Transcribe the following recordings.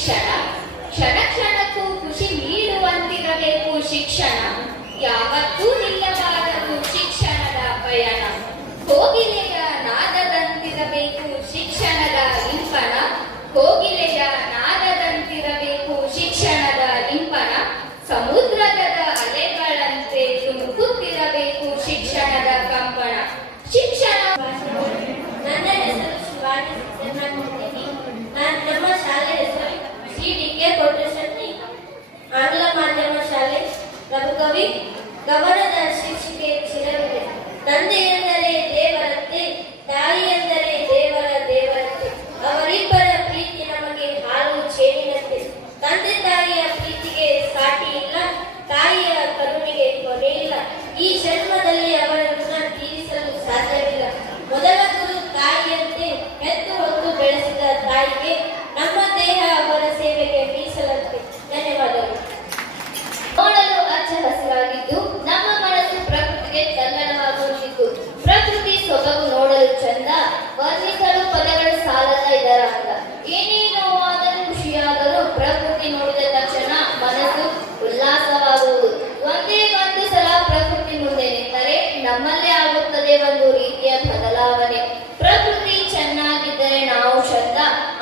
ಶಿಕ್ಷಣ. ಕ್ಷಣ ಕ್ಷಣಕ್ಕೂ ಖುಷಿ ನೀಡುವಂತಿರಬೇಕು ಶಿಕ್ಷಣ. ಯಾವತ್ತೂ ನಿಲ್ಲಬಾರದು ಶಿಕ್ಷಣದ ಪಯಣ. ಕೋಗಿಲೆಯ ನಾದದಂತಿರಬೇಕು ಶಿಕ್ಷಣದ ಇಂಪಣ. ಕೋಗಿಲೆಯ ನಾದದಂತಿರಬೇಕು ಶಿಕ್ಷಣದ ಇಂಪಣ. ಸಮುದ್ರದ ಅಲೆಗಳಂತೆ ತುಮುಕುತ್ತಿರಬೇಕು ಶಿಕ್ಷಣದ ಕಂಪನ. ಶಿಕ್ಷಣ. ನನ್ನ ಹೆಸರು ಶಿವಾನಿ. ನಮ್ಮ ಶಾಲೆ ಹೆಸರು ಶ್ರೀ ಕೊಟ್ರೇಶ್ವರಿ ಆಂಗ್ಲ ಮಾಧ್ಯಮ ಶಾಲೆ ರಘುಕವಿ. ಗಮನದ ಶಿಕ್ಷಿಕೆ ಚಿರವಿದೆ. ತಂದೆ ಎಂದರೆ ದೇವರಂತೆ, ತಾಯಿ ಎಂದರೆ ದೇವರ ದೇವರಂತೆ. ಅವರಿಬ್ಬರ ಪ್ರೀತಿ ನಮಗೆ ಹಾಲು ಜೇನಿನಂತೆ. ತಂದೆ ತಾಯಿಯ ಪ್ರೀತಿಗೆ ಸಾಟಿ ಇಲ್ಲ, ತಾಯಿಯ ಕರುಣೆಗೆ ಕೊನೆ ಇಲ್ಲ. ಈ ಜನ್ಮದಲ್ಲಿ ಅವರ ಋಣ ತೀರಿಸಲು ಸಾಧ್ಯವಿಲ್ಲ. ಮೊದಲ ಗುರು ತಾಯಿಯಂತೆ ಹೆತ್ತು ಹೊತ್ತು ಬೆಳೆಸಿದ ತಾಯಿಗೆ ನಮ್ಮ ದೇಹ ಅವರ ಸೇವೆಗೆ ಮೀಸಲಂತೆ. ಧನ್ಯವಾದಗಳು. ನೋಡಲು ಅಚ್ಚ ಹಸಿರಾಗಿದ್ದು ನಮ್ಮ ಮನಸ್ಸು ಪ್ರಕೃತಿಗೆ ತಲ್ಲಣವಾಗುತ್ತಿದ್ದು. ಪ್ರಕೃತಿ ಸೊಬಗು ನೋಡಲು ಚಂದ, ವರ್ಣಿಸಲು ಪದಗಳು ಸಾಲದ ಇದರ ಅಂದ. ಏನೇನೋ ಆದರೂ ಖುಷಿಯಾದರೂ ಪ್ರಕೃತಿ ನೋಡಿದ ತಕ್ಷಣ ಮನಸ್ಸು ಉಲ್ಲಾಸವಾಗುವುದು. ಒಂದೇ ಒಂದು ಸಲ ಪ್ರಕೃತಿ ಮುಂದೆ ನಿಂತರೆ ನಮ್ಮಲ್ಲೇ ಆಗುತ್ತದೆ ಒಂದು ರೀತಿಯ ಬದಲಾವಣೆ. ಪ್ರಕೃತಿ ಚೆನ್ನಾಗಿದ್ದರೆ ನಾವು ಚಂದ.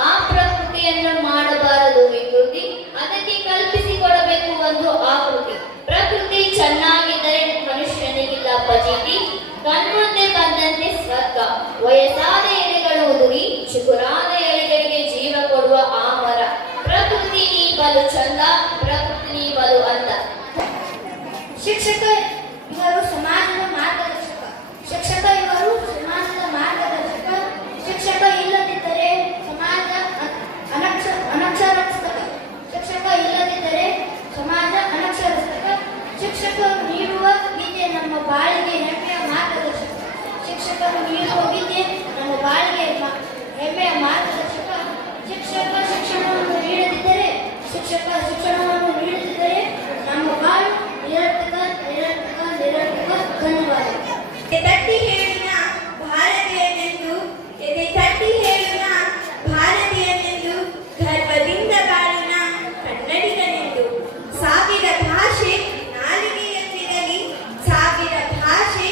ಆ ಪ್ರಕೃತಿಯನ್ನು ಮಾಡಬಾರದು ವಿಕೃತಿ, ಅದಕ್ಕೆ ಕಲ್ಪಿಸಿಕೊಡಬೇಕು ಒಂದು ಆಕೃತಿ. ಪ್ರಕೃತಿ ಚೆನ್ನಾಗಿದ್ದರೆ ಮನುಷ್ಯನಿಗಿಲ್ಲ ಫಜೀತಿ. ಕಣ್ಮುಂದೆ ಬಂದಂತೆ ಸ್ವರ್ಗ. ವಯಸ್ಸಾದ ಎಲೆಗಳು ಉದುರಿ ಚಿಗುರಾದ ಎಲೆಗಳಿಗೆ ಜೀವ ಕೊಡುವ ಆ ಮರ. ಪ್ರಕೃತಿ ನೀ ಬಲು ಚಂದ, ಪ್ರಕೃತಿ ನೀ ಬಲು ಅಂದ. ಶಿಕ್ಷಕ ಇವರು ಸಮಾಜದ ಮಾರ್ಗದರ್ಶಕ. ಶಿಕ್ಷಕ ಇವರು ಸಮಾಜದ ಮಾರ್ಗದರ್ಶಕ. ಶಿಕ್ಷಕ ಇಲ್ಲದಿದ್ದರೆ ಸಮಾಜ ಅನಕ್ಷರಸ್ಥಕ. ಶಿಕ್ಷಕ ಇಲ್ಲದಿದ್ದರೆ ಸಮಾಜ ಅನಕ್ಷರಸ್ಥಕ. ಶಿಕ್ಷಕರು ನೀಡುವ ವಿದ್ಯೆ ನಮ್ಮ ಬಾಳಿಗೆ ಹೆಮ್ಮೆಯ ಮಾರ್ಗದರ್ಶಕ. ಶಿಕ್ಷಕರು ನೀಡುವ ವಿದ್ಯೆ ನಮ್ಮ ಬಾಳಿಗೆ ಹೆಮ್ಮೆಯ ಮಾರ್ಗದರ್ಶಕ. ಶಿಕ್ಷಕ ಶಿಕ್ಷಣವನ್ನು ನೀಡದಿದ್ದರೆ ನಮ್ಮ ಬಾಳು ನಿರರ್ಥಕ ನಿರರ್ಥಕ ನಿರರ್ಥಕ. ಧನ್ಯವಾದ. ತಟ್ಟಿ ಹೇಳಿನ ಭಾರತೀಯನೆಂದು, ಎದೆ ತಟ್ಟಿ ಹೇಳಿನ ಭಾರತೀಯನೆಂದು, ಗರ್ವದಿಂದ ಬಾಳಿನ ಕನ್ನಡಿಗನೆಂದು. ಸಾವಿರ ಭಾಷೆ ನಾಲಿಗೆಯಲ್ಲಿರಲಿ, ಸಾವಿರ ಭಾಷೆ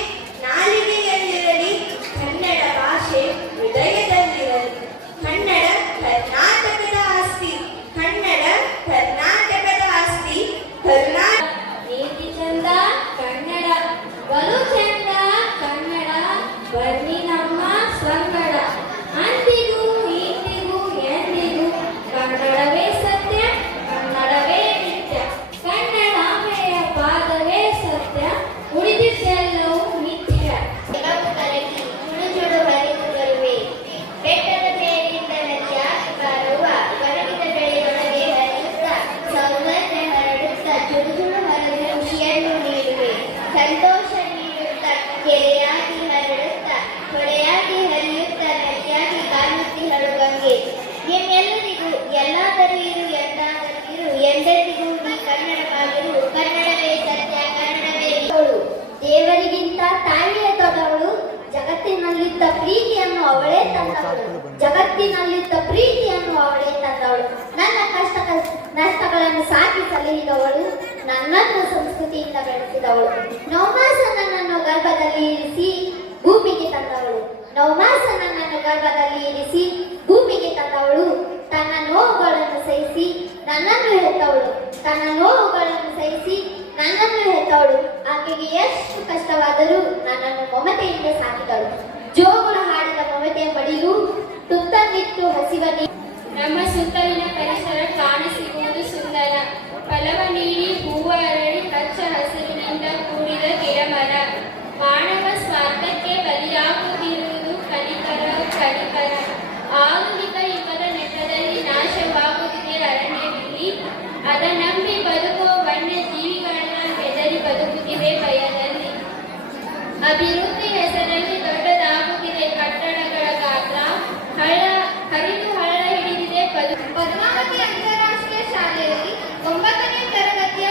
ನಾಲಿಗೆಯಲ್ಲಿರಲಿ, ಕನ್ನಡ ಭಾಷೆ ಹೃದಯದಲ್ಲಿರಲಿ. ಕನ್ನಡ ಕರ್ನಾಟಕದ ಆಸ್ತಿ, ಕನ್ನಡ ಕರ್ನಾಟಕದ ಆಸ್ತಿ. ನೀತಿ ಚಂದ ಕನ್ನಡ, ಬಲು ಚಂದ ಕನ್ನಡ, ಬನ್ನಿ ನಮ್ಮ ಸಂಗಡ. ಅಂದಿಗೂ ಇಂದಿಗೂ ಎಂದಿಗೂ ಕನ್ನಡವೇ ಸತ್ಯ, ಕನ್ನಡವೇ ನಿತ್ಯ. ಕನ್ನಡಾಂಬೆಯ ಪಾದವೇ ಸತ್ಯ, ಉಳಿದಿದ್ದೆಲ್ಲವೂ ಮಿಥ್ಯ. ಕೆಲವು ಕರಗಿ ಚುಡುಚುಡು ಹರಿದು ಬರುವೆ, ಬೆಟ್ಟದ ಮೇಲಿಂದ ನದಿಯಾಗಿ ಬರುವ ಕರಗಿದ ಬೆಳೆಯೊಳಗೆ ಹರಿಯುತ್ತ ಸೌಂದರ್ಯ ಹರಡುತ್ತ ಚುಡುಚುಡು ಹರಿದು ಖುಷಿಯನ್ನು ನೀಡುವೆ. ಸಂತೋಷ ನೀಡುತ್ತ ಕೆರೆಯಾಗಿ ಹರಡುತ್ತ ಹೊಳೆಯಾಗಿ ಹರಿಯುತ್ತ ನದಿಯಾಗಿ ಕಾಣುತ್ತಿಹಳು ಗಂಗೆ. ನಿಮ್ಮೆಲ್ಲರಿಗೂ ಎಲ್ಲಾದರೂ ಇರು ಎಂದಾದರೂ ಇರು, ಎಂದೆಂದಿಗೂ ನೀ ಕನ್ನಡವಾಗಿರು. ಕನ್ನಡವೇ ಸತ್ಯ, ಕನ್ನಡವೇ ನಿಜಳು. ದೇವರಿಗಿಂತ ತಾಯಿಯೇ ದೊಡ್ಡವಳು. ಜಗತ್ತಿನಲ್ಲಿದ್ದ ಪ್ರೀತಿಯನ್ನು ಅವಳೇ ತಂದವಳು. ಜಗತ್ತಿನಲ್ಲಿದ್ದ ಪ್ರೀತಿಯನ್ನು ಅವಳೇ ತಂದವಳು. ನನ್ನ ನಷ್ಟಗಳನ್ನು ಸಾಕಿ ಸಲಹಿದವಳು, ನನ್ನನ್ನು ಸಂಸ್ಕೃತಿಯಿಂದ ಬೆಳೆಸಿದವಳು. ನವಮಾಸ ನನ್ನನ್ನು ಗರ್ಭದಲ್ಲಿ ಇರಿಸಿ ಭೂಮಿಗೆ ತಂದವಳು. ನವಮಾಸ ನನ್ನನ್ನು ಗರ್ಭದಲ್ಲಿ ಇರಿಸಿ ಭೂಮಿಗೆ ತಂದವಳು. ತನ್ನ ನೋವುಗಳನ್ನು ಸಹಿಸಿ ನನ್ನನ್ನು ಹೆತ್ತವಳು. ತನ್ನ ನೋವುಗಳನ್ನು ಸಹಿಸಿ ನನ್ನನ್ನು ಹೆತ್ತವಳು. ಆಕೆಗೆ ಎಷ್ಟು ಕಷ್ಟವಾದರೂ ನನ್ನನ್ನು ಮಮತೆಯಿಂದ ಸಾಕಿದಳು. ಜೋಗುಳ ಹಾಡಿದ ಮಮತೆಯ ಬಡಿಲು ತುತ್ತನ್ನಿಟ್ಟು ಹಸಿವ. ನಮ್ಮ ಸುತ್ತಲಿನ ಪರಿಸರ ಕಾಣಸಿಗುವುದು ಸುಂದರ. ಫಲವ ನೀಡಿ ಹೂವು ಅರಳಿ ಹಚ್ಚ ಹಸಿರಿನಿಂದ ಕೂಡಿದ ಗಿಡಮರ. ಮಾನವ ಸ್ವಾರ್ಥಕ್ಕೆ ಬಲಿಯಾಗುತ್ತಿರುವುದು ಕಲಿಕರ ಕಲಿಕರ. ಆಧುನಿಕ ಯುಗದ ನೆಪದಲ್ಲಿ ನಾಶವಾಗುತ್ತಿದೆ ಅರಣ್ಯವಿಲ್ಲಿ. ಅದನ್ನಂಬಿ ಬದುಕುವ ವನ್ಯ ಜೀವಿಗಳನ್ನ ಬೆದರಿ ಬದುಕುತ್ತಿದೆ ಭಯದಲ್ಲಿ. ಅಭಿವೃದ್ಧಿ ಹೆಸರಲ್ಲಿ ದೊಡ್ಡದಾಗುತ್ತಿದೆ ಕಟ್ಟಡಗಳ ಗಾತ್ರ. ಹರಿದು ಹಳ್ಳ ಹಿಡಿದಿದೆ ಪದ್ಮಾವತಿ ಅಂತಾರಾಷ್ಟ್ರೀಯ ಶಾಲೆಯಲ್ಲಿ 9ನೇ ತರಗತಿಯ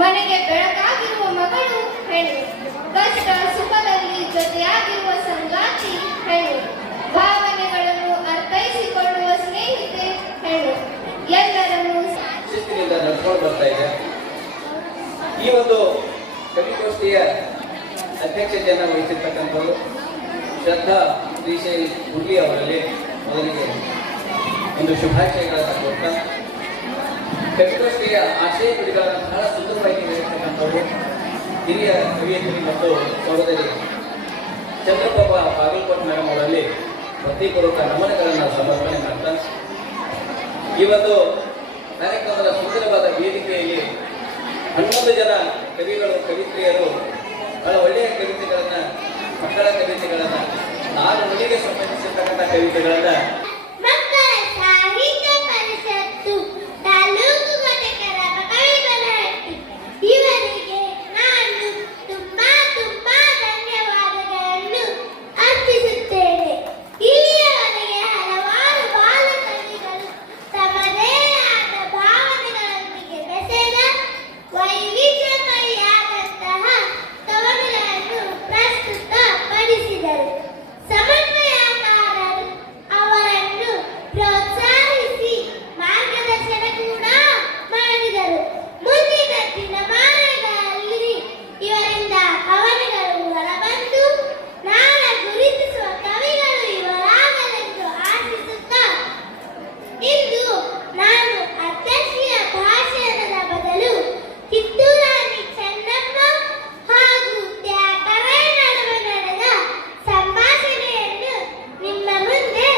ಮನೆಗೆ ಬೆಳಕಾಗಿರುವ ಮಗಳು ಹೆಣ್ಣು. ಕಷ್ಟ ಸುಖದಲ್ಲಿ ಜೊತೆಯಾಗಿರುವ ಸಂಗಾತಿ ಹೆಣ್ಣು. ಭಾವನೆಗಳನ್ನು ಅರ್ಥೈಸಿಕೊಳ್ಳುವ ಸ್ನೇಹಿತೆ ಹೆಣ್ಣು. ಎಲ್ಲರನ್ನೂ ಶಿಸ್ತಿನಿಂದ ನಡ್ಕೊಂಡು ಬರ್ತಾ ಇದೆ. ಈ ಒಂದು ಕವಿಗೋಷ್ಠಿಯ ಅಧ್ಯಕ್ಷತೆಯನ್ನು ವಹಿಸಿರ್ತಕ್ಕಂಥವರು ಶ್ರದ್ಧಾ ಶ್ರೀಶೈಲ್ ಹುಡ್ಲಿ ಅವರಲ್ಲಿ ಮೊದಲಿಗೆ ಒಂದು ಶುಭಾಶಯಗಳನ್ನು ಕೊಡ್ತಾ ಕವಿಗೋಷ್ಠಿಯ ಆಶಯ ನುಡಿಗಳನ್ನು ಬಹಳ ಸುಂದರವಾಗಿ ಹೇಳಿರ್ತಕ್ಕಂಥವರು ಹಿರಿಯ ಕವಿಯತ್ರಿ ಮತ್ತು ಸಹೋದರಿ ಚಂದ್ರಪ್ರಭಾ ಬಾಗಲಕೋಟ್ ಮೇಡಮ್ ಅವರಲ್ಲಿ ಭಕ್ತಿಪೂರ್ವಕ ನಮನಗಳನ್ನು ಸಮರ್ಪಣೆ ಮಾಡ್ತಾ ಈ ಒಂದು ಕಾರ್ಯಕ್ರಮದ ಸುಂದರವಾದ ವೇದಿಕೆಯಲ್ಲಿ 11 ಜನ ಕವಿಗಳು ಕವಿತ್ರಿಯರು ಬಹಳ ಒಳ್ಳೆಯ ಕವಿತೆಗಳನ್ನು, ಮಕ್ಕಳ ಕವಿತೆಗಳನ್ನು, 4 ನುಡಿಗೆ ಸಂಬಂಧಿಸಿರ್ತಕ್ಕಂಥ ಕವಿತೆಗಳನ್ನು ಮಕ್ಕಳ ಸಾಹಿತ್ಯ ಪರಿಷತ್ತು ತಾಲೂಕು ಘಟಕದ ಕವಿಗಳಹಟ್ಟಿ ಇವರಿಗೆ ನಾನು ತುಂಬಾ ಧನ್ಯವಾದಗಳನ್ನು ಅರ್ಪಿಸುತ್ತೇನೆ. ಇಲ್ಲಿಯವರೆಗೆ ಹಲವಾರು ಬಾಲ ಕವಿಗಳು ತಮ್ಮದೇ ಆದ ಭಾವನೆಗಳೊಂದಿಗೆ ಬೆಸೆದ ವೈವಿಧ್ಯಮಯಾದಂತಹ ಕವನಗಳನ್ನು ಪ್ರಸ್ತುತಪಡಿಸಿದರು. ಸಮನ್ವಯಕಾರರು ಅವರನ್ನು ಪ್ರೋತ್ಸಾಹಿಸಿ ಮಾರ್ಗದರ್ಶನ ಕೂಡ ಮಾಡಿದರು. ಮುಂದಿನ ದಿನಮಾನಗಳಲ್ಲಿ ಇವರಿಂದ ಕವನಗಳು ಹೊರಬಂದು ನಾಡ ಗುರುತಿಸುವ ಕವಿಗಳು ಇವರಾಗಲೆಂದು ಆಶಿಸುತ್ತಾ ಇಂದು ನಾನು ಅಧ್ಯಕ್ಷೀಯ ಭಾಷಣದ ಬದಲು ಕಿತ್ತೂರಾಣಿ ಚೆನ್ನಮ್ಮ ಹಾಗೂ ತ್ಯಾಗರಾಯ ನಡುವೆ ನಡೆದ ಸಂಭಾಷಣೆಯನ್ನು ನಿಮ್ಮ ಮುಂದೆ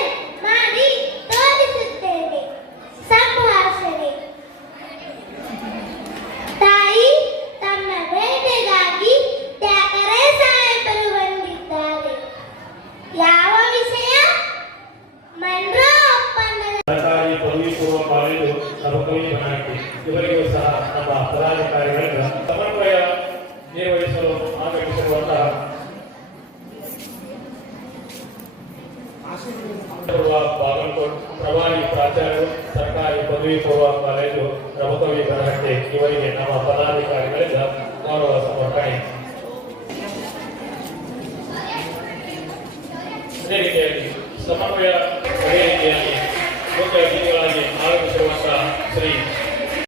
ಮಾಡಿ ತೋರಿಸುತ್ತೇನೆ. ಸಂಭಾಷಣೆ. ತಾಯಿ ತಮ್ಮ ಬೇಟೆಗಾಗಿ ತ್ಯಾಗರಾಯ ಸಾಹೇಬರು ಬಂದಿದ್ದಾರೆ. ಯಾವ ವಿಷಯ? ಮನ್ರೋ ಒಪ್ಪಂದದ ಸರ್ಕಾರಿ ಪದವಿ ಪೂರ್ವ ಕಾಲೇಜು ನವಕವಿ ಬನಾಟಿ ಇವರಿಗೂ ಸಹ ನಮ್ಮ ಪದಾಧಿಕಾರಿಗಳಿಂದ ಸಮನ್ವಯ ನಿರ್ವಹಿಸಲು ಆಗಮಿಸಿರುವಂತಹ ಬಾಗಲಕೋಟ್ ಪ್ರಭಾರಿ ಪ್ರಾಚಾರ್ಯರು ಸರ್ಕಾರಿ ಪದವಿ ಪೂರ್ವ ಕಾಲೇಜು ನವಕವಿ ಬನಾಟಿ ಇವರಿಗೆ ನಮ್ಮ ಪದಾಧಿಕಾರಿಗಳಿಂದ ಗೌರವ ಸಮರ್ಪಣೆ. ಅದೇ ರೀತಿಯಾಗಿ ಸಮನ್ವಯ ಅದೇ ರೀತಿಯಾಗಿ ಮುಖ್ಯ ಅತಿಥಿಗಳಾಗಿ ಆಗಮಿಸಿರುವಂತಹ ಶ್ರೀ